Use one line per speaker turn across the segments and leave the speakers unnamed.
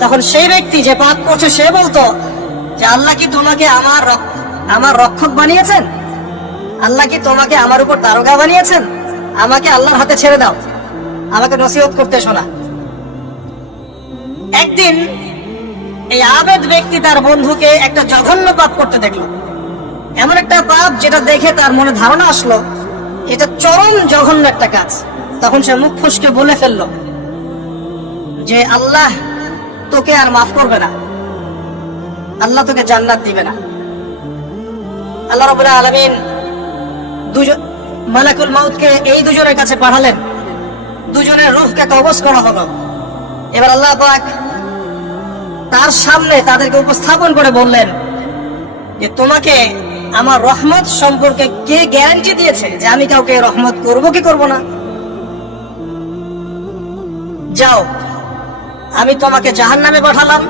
তখন সেই ব্যক্তি যে পাপ করছে, সে বলতো যে, আল্লাহ কি তোমাকে আমার আমার রক্ষক বানিয়েছেন? আল্লাহ কি তোমাকে আমার উপর তারকা বানিয়েছেন? আমাকে আল্লাহর হাতে ছেড়ে দাও। আমাকে নসিহত করতে শোনা। একদিন এই আবেদ ব্যক্তি তার বন্ধুকে একটা জঘন্য পাপ করতে দেখল। এমন একটা পাপ যেটা দেখে তার মনে ধারণা আসলো, এটা চরম জঘন্য একটা কাজ। তখন সে মুখ ফুসকে বলে ফেলল যে, আল্লাহ তোকে আর মাফ করবে না। আল্লাহ তোকে জান্নাত দিবে না। আল্লাহ রবুল্লাহ আলমিন দুজন মালাকুল মাউতকে এই দুজনের কাছে পাঠালেন। দুজনের রুহকে কবজ করা হলো। এবার আল্লাহ পাক তার সামনে তাদেরকে উপস্থাপন করে বললেন যে, তোমাকে আমার রহমত সম্পর্কে কে গ্যারান্টি দিয়েছে যে আমি কাউকে রহমত করব কি করব না? যাও। আমি তোমাকে জাহান নামে পাঠালাম।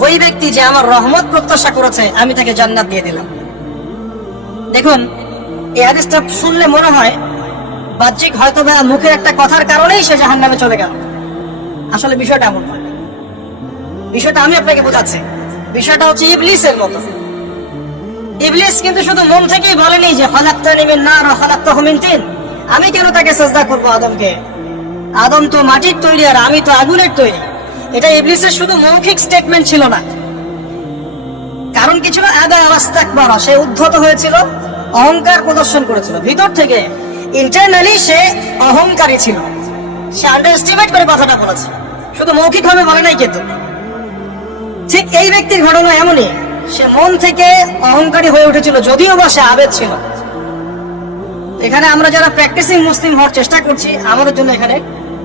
ওই ব্যক্তি যে আমার রহমত প্রত্যাশা করেছে, আমি তাকে জান্নাত দিয়ে দিলাম। দেখুন, এই হাদিসটা শুনলে মনে হয় বাহ্যিক হয়তো বা মুখের একটা কথার কারণেই সে জাহান নামে চলে গেল। আসলে বিষয়টা এমন নয় বিষয়টা আমি আপনাকে বোঝাচ্ছি। বিষয়টা হচ্ছে ইবলিসের মতো। ইবলিস কিন্তু শুধু মন থেকেই বলেনি যে হলাক্তানি মিন না ওয়া খালাক্তাহু মিন তিন। আমি কেন তাকে সেজদা করব আদমকে? আদম তো মাটির তৈরি আর আমি তো আগুনের তৈরি। এটা ইবলিসের শুধু মৌখিক স্টেটমেন্ট ছিল না। কারণ কি ছিল? আদা আস্তাকবার সে উদ্ধত হয়েছিল, অহংকার প্রদর্শন করেছিল। ভিতর থেকে ইন্টারনালি সে অহংকারী ছিল। সে আন্ডারএস্টিমেট করে কথাটা বলেছে। শুধু মৌখিক ভাবে বলে নাই কিন্তু। ঠিক এই ব্যক্তির ঘটনা এমনই। সে মন থেকে অহংকারী হয়ে উঠেছিল, যদিও বা সে আবেদ ছিল। এখানে আমরা যারা প্র্যাকটিসিং মুসলিম হওয়ার চেষ্টা করছি, আমাদের জন্য এখানে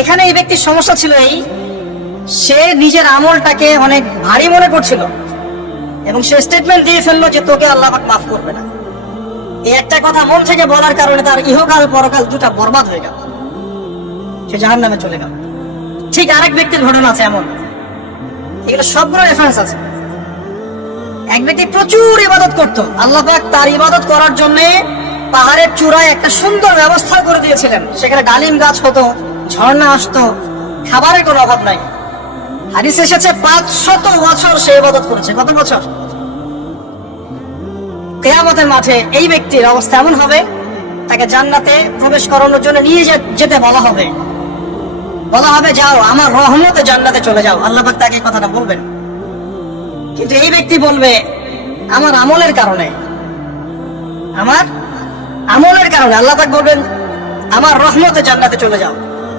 এখানে এই ব্যক্তির সমস্যা ছিল এই, সে নিজের আমলটাকে অনেক ভারী মনে করছিল এবং সে স্টেটমেন্ট দিয়ে ফেলল যে তোকে আল্লাহ মাফ করবে না। এই একটা কথা মন থেকে বলার কারণে তার ইহকাল পরকাল দুটা বরবাদ হয়ে গেল। সে জাহান নামে চলে গেল। ঠিক আরেক ব্যক্তির ঘটনা আছে এমন। এগুলো সবগুলো রেফারেন্স আছে। এক ব্যক্তি প্রচুর ইবাদত করত। আল্লাহ পাক তার ইবাদত করার জন্য পাহাড়ের চূড়ায় একটা সুন্দর ব্যবস্থা করে দিয়েছিলেন। সেখানে ডালিম গাছ হতো। ঝর্ণা আসতো খাবারের কোনো অভাব নাই। হাদিস এসেছে পাঁচ শত বছর সে ইবাদত করেছে। কত বছর? কেয়ামতের মাঠে এই ব্যক্তির অবস্থা এমন হবে, তাকে জান্নাতে প্রবেশ করানোর জন্য নিয়ে যেতে বলা হবে। বলা হবে, যাও, আমার রহমতে জান্নাতে চলে যাও। আল্লাহ পাক তাকে কথাটা বলবেন। কিন্তু এই ব্যক্তি বলবে, আমার আমলের কারণে। আমার আমলের কারণে। আল্লাহ বলবেন, আমার রহমতে জান্নাতে চলে যাও।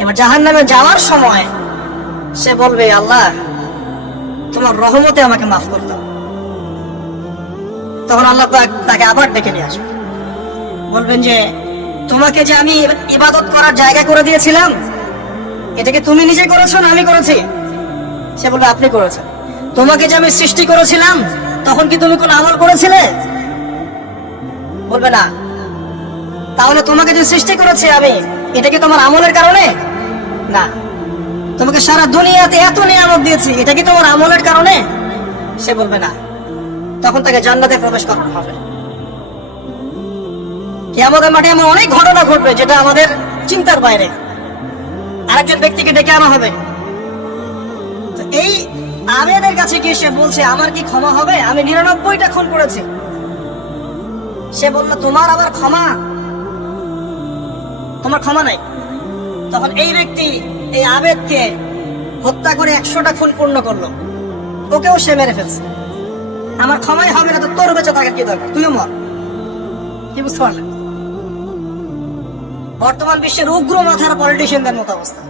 এবার জাহান নামে যাওয়ার সময় সে বলবে, আল্লাহ, তোমার রহমতে আমাকে মাফ করে তখন আল্লাহ তাকে আবার ডেকে নিয়ে আসবে। বলবেন যে, তোমাকে যে আমি ইবাদত করার জায়গা করে দিয়েছিলাম এটাকে তুমি নিজে করেছ না আমি করেছি? সে বলবে, আপনি করেছেন। তোমাকে যে আমি সৃষ্টি করেছিলাম, তখন কি তুমি কোনো আমল করেছিলে? বলবে, না। তাহলে তোমাকে যে সৃষ্টি করেছি আমি, এটা কি তোমার আমলের কারণে? না। তোমাকে সারা দুনিয়াতে এত নিয়ামত দিয়েছি, এটা কি তোমার আমলের কারণে? সে বলবে না। তখন তাকে জান্নাতে প্রবেশ করানো হবে। কিয়ামতের মাঠে এমন অনেক ঘটনা ঘটবে যেটা আমাদের চিন্তার বাইরে। আরেকজন ব্যক্তিকে ডেকে আনা হবে। এই আবেদের কাছে গিয়ে সে বলছে, আমার কি ক্ষমা হবে? আমি নিরানব্বইটা খুন করেছি। সে বলল, তোমার আবার ক্ষমা? তোমার ক্ষমা নাই। তখন এই ব্যক্তি, এই আবেদকে হত্যা করে একশোটা খুন পূর্ণ করল। ওকেও সে মেরে ফেলছে। আমার ক্ষমাই হবে না তো তোর বেঁচে থাকার কি দরকার? তুইও মর। কি বুঝতে পারলেন বর্তমান বিশ্বের উগ্র মাথার পলিটিশিয়ানদের মতো অবস্থা।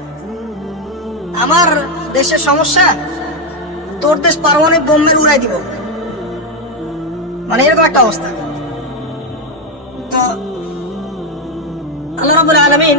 আমার দেশের সমস্যা, তোর দেশ পারমাণবিক বোমের উড়াই দিব। মানে এরকম একটা অবস্থা। তো আল্লাহ রাবুল আলমিন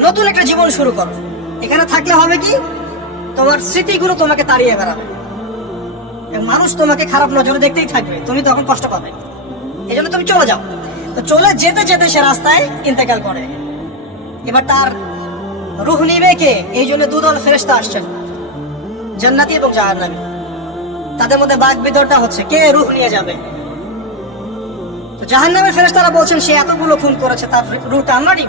নতুন একটা জীবন শুরু করো। এখানে থাকলে হবে কি? তোমার স্মৃতিগুলো তোমাকে তাড়িয়ে বেড়াবে। মানুষ তোমাকে খারাপ নজরে দেখতেই থাকবে। তুমি তখন কষ্ট পাবে। এই জন্য তুমি চলে যাও। তো চলে যেতে যেতে সে রাস্তায় ইন্তেকাল করে। এবার তার রুহ নিবে কে? এই জন্য দুদল ফেরেস্তা আসছেন জান্নাতি এবং জাহান্নামী। তাদের মধ্যে বাঘ বিদরটা হচ্ছে, কে রুহ নিয়ে যাবে? তো জাহান্নামের ফেরেস্তারা বলছেন, সে এতগুলো খুন করেছে, তার রুহটা আমরা নিব।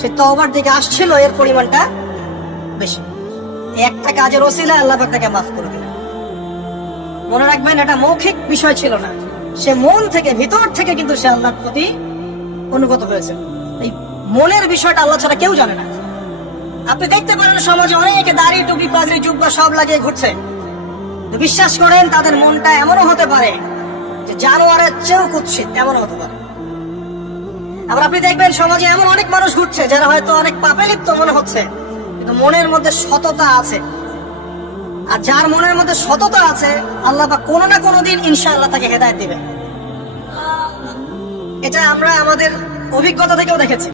সে তওবার দিকে আসছিল, এর পরিমাণটা বেশি। একটা কাজের ওসিলা আল্লাহ তাকে মাফ করে দিলেন। মনে রাখবেন, এটা মৌখিক বিষয় ছিল না। সে মন থেকে, ভিতর থেকে কিন্তু সে আল্লাহর প্রতি অনুগত হয়েছে। এই মনের বিষয়টা আল্লাহ ছাড়া কেউ জানে না। আপনি দেখতে পারেন, সমাজে অনেকে দাড়ি, টুপি, পাগড়ি, জুব্বা সব লাগিয়ে ঘুরছে। বিশ্বাস করেন, তাদের মনটা এমনও হতে পারে যে জানোয়ারের চেয়েও কুৎসিত, এমনও হতে পারে। আবার আপনি দেখবেন সমাজে এমন অনেক মানুষ ঘুরছে যারা হয়তো অনেক পাপে লিপ্ত মনে হচ্ছে, কিন্তু মনের মধ্যে সততা আছে। আর যার মনের মধ্যে সততা আছে, আল্লাহ বা কোনো না কোনো দিন ইনশাআল্লাহ তাকে হেদায়ত দিবে এটা আমরা আমাদের অভিজ্ঞতা থেকেও দেখেছি।